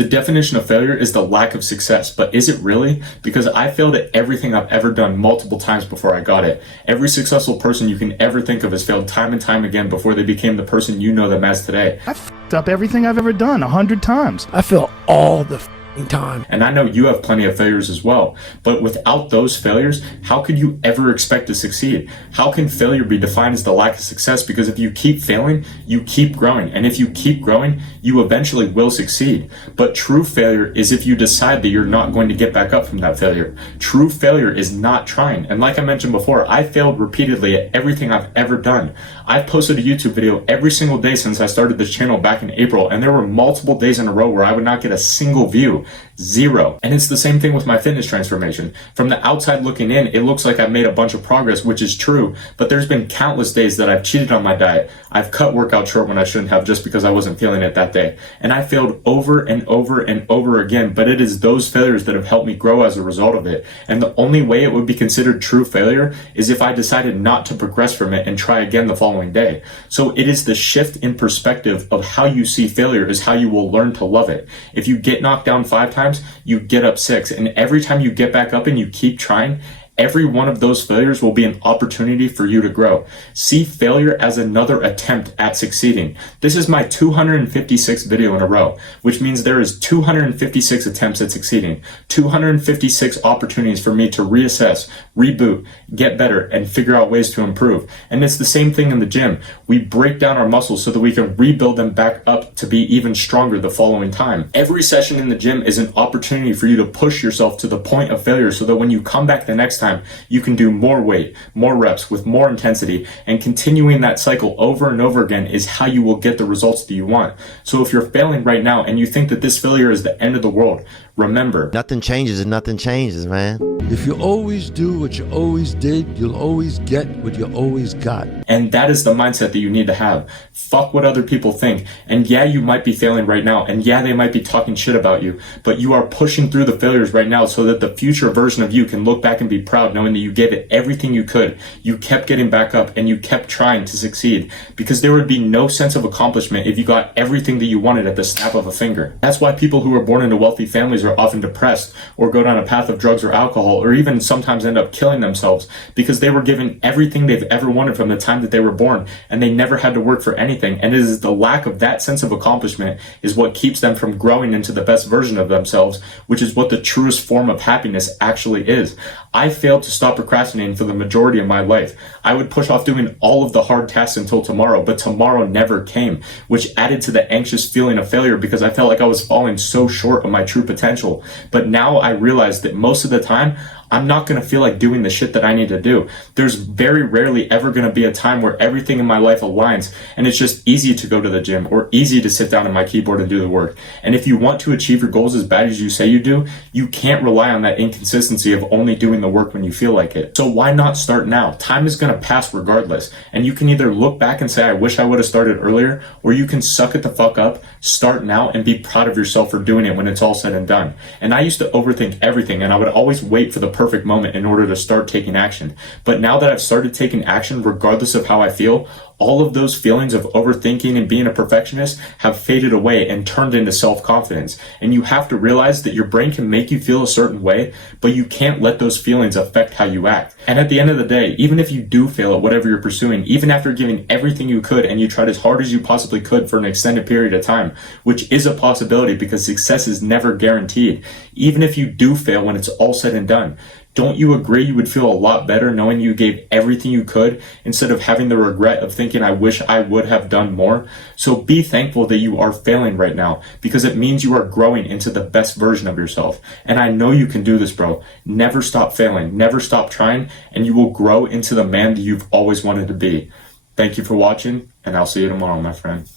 The definition of failure is the lack of success, but is it really? Because I failed at everything I've ever done multiple times before I got it. Every successful person you can ever think of has failed time and time again before they became the person you know them as today. I f***ed up everything I've ever done 100 times. I fail all the time. And I know you have plenty of failures as well, but without those failures, how could you ever expect to succeed? How can failure be defined as the lack of success? Because if you keep failing, you keep growing. And if you keep growing, you eventually will succeed. But true failure is if you decide that you're not going to get back up from that failure. True failure is not trying. And like I mentioned before, I failed repeatedly at everything I've ever done. I've posted a YouTube video every single day since I started this channel back in April, and there were multiple days in a row where I would not get a single view. Zero. And it's the same thing with my fitness transformation. From the outside looking in, it looks like I've made a bunch of progress, which is true, but there's been countless days that I've cheated on my diet. I've cut workout short when I shouldn't have just because I wasn't feeling it that day. And I failed over and over and over again, but it is those failures that have helped me grow as a result of it. And the only way it would be considered true failure is if I decided not to progress from it and try again the following day. So it is the shift in perspective of how you see failure is how you will learn to love it. If you get knocked down 5 times, you get up 6, and every time you get back up and you keep trying, every one of those failures will be an opportunity for you to grow. See failure as another attempt at succeeding. This is my 256th video in a row, which means there is 256 attempts at succeeding, 256 opportunities for me to reassess, reboot, get better, and figure out ways to improve. And it's the same thing in the gym. We break down our muscles so that we can rebuild them back up to be even stronger the following time. Every session in the gym is an opportunity for you to push yourself to the point of failure so that when you come back the next time, you can do more weight, more reps with more intensity, and continuing that cycle over and over again is how you will get the results that you want. So if you're failing right now and you think that this failure is the end of the world, remember, nothing changes and nothing changes, man. If you always do what you always did, you'll always get what you always got. And that is the mindset that you need to have. Fuck what other people think. And yeah, you might be failing right now. And yeah, they might be talking shit about you. But you are pushing through the failures right now so that the future version of you can look back and be proud knowing that you gave it everything you could. You kept getting back up and you kept trying to succeed. Because there would be no sense of accomplishment if you got everything that you wanted at the snap of a finger. That's why people who are born into wealthy families are often depressed or go down a path of drugs or alcohol or even sometimes end up killing themselves because they were given everything they've ever wanted from the time that they were born and they never had to work for anything. And it is the lack of that sense of accomplishment is what keeps them from growing into the best version of themselves, which is what the truest form of happiness actually is. I failed to stop procrastinating for the majority of my life. I would push off doing all of the hard tasks until tomorrow, but tomorrow never came, which added to the anxious feeling of failure because I felt like I was falling so short of my true potential. But now I realize that most of the time, I'm not going to feel like doing the shit that I need to do. There's very rarely ever going to be a time where everything in my life aligns and it's just easy to go to the gym or easy to sit down at my keyboard and do the work. And if you want to achieve your goals as bad as you say you do, you can't rely on that inconsistency of only doing the work when you feel like it. So why not start now? Time is going to pass regardless. And you can either look back and say, I wish I would have started earlier, or you can suck it the fuck up, start now, and be proud of yourself for doing it when it's all said and done. And I used to overthink everything and I would always wait for the perfect moment in order to start taking action. But now that I've started taking action, regardless of how I feel, all of those feelings of overthinking and being a perfectionist have faded away and turned into self-confidence. And you have to realize that your brain can make you feel a certain way, but you can't let those feelings affect how you act. And at the end of the day, even if you do fail at whatever you're pursuing, even after giving everything you could and you tried as hard as you possibly could for an extended period of time, which is a possibility because success is never guaranteed, even if you do fail when it's all said and done, don't you agree you would feel a lot better knowing you gave everything you could instead of having the regret of thinking, I wish I would have done more? So be thankful that you are failing right now because it means you are growing into the best version of yourself. And I know you can do this, bro. Never stop failing, never stop trying, and you will grow into the man that you've always wanted to be. Thank you for watching, and I'll see you tomorrow, my friend.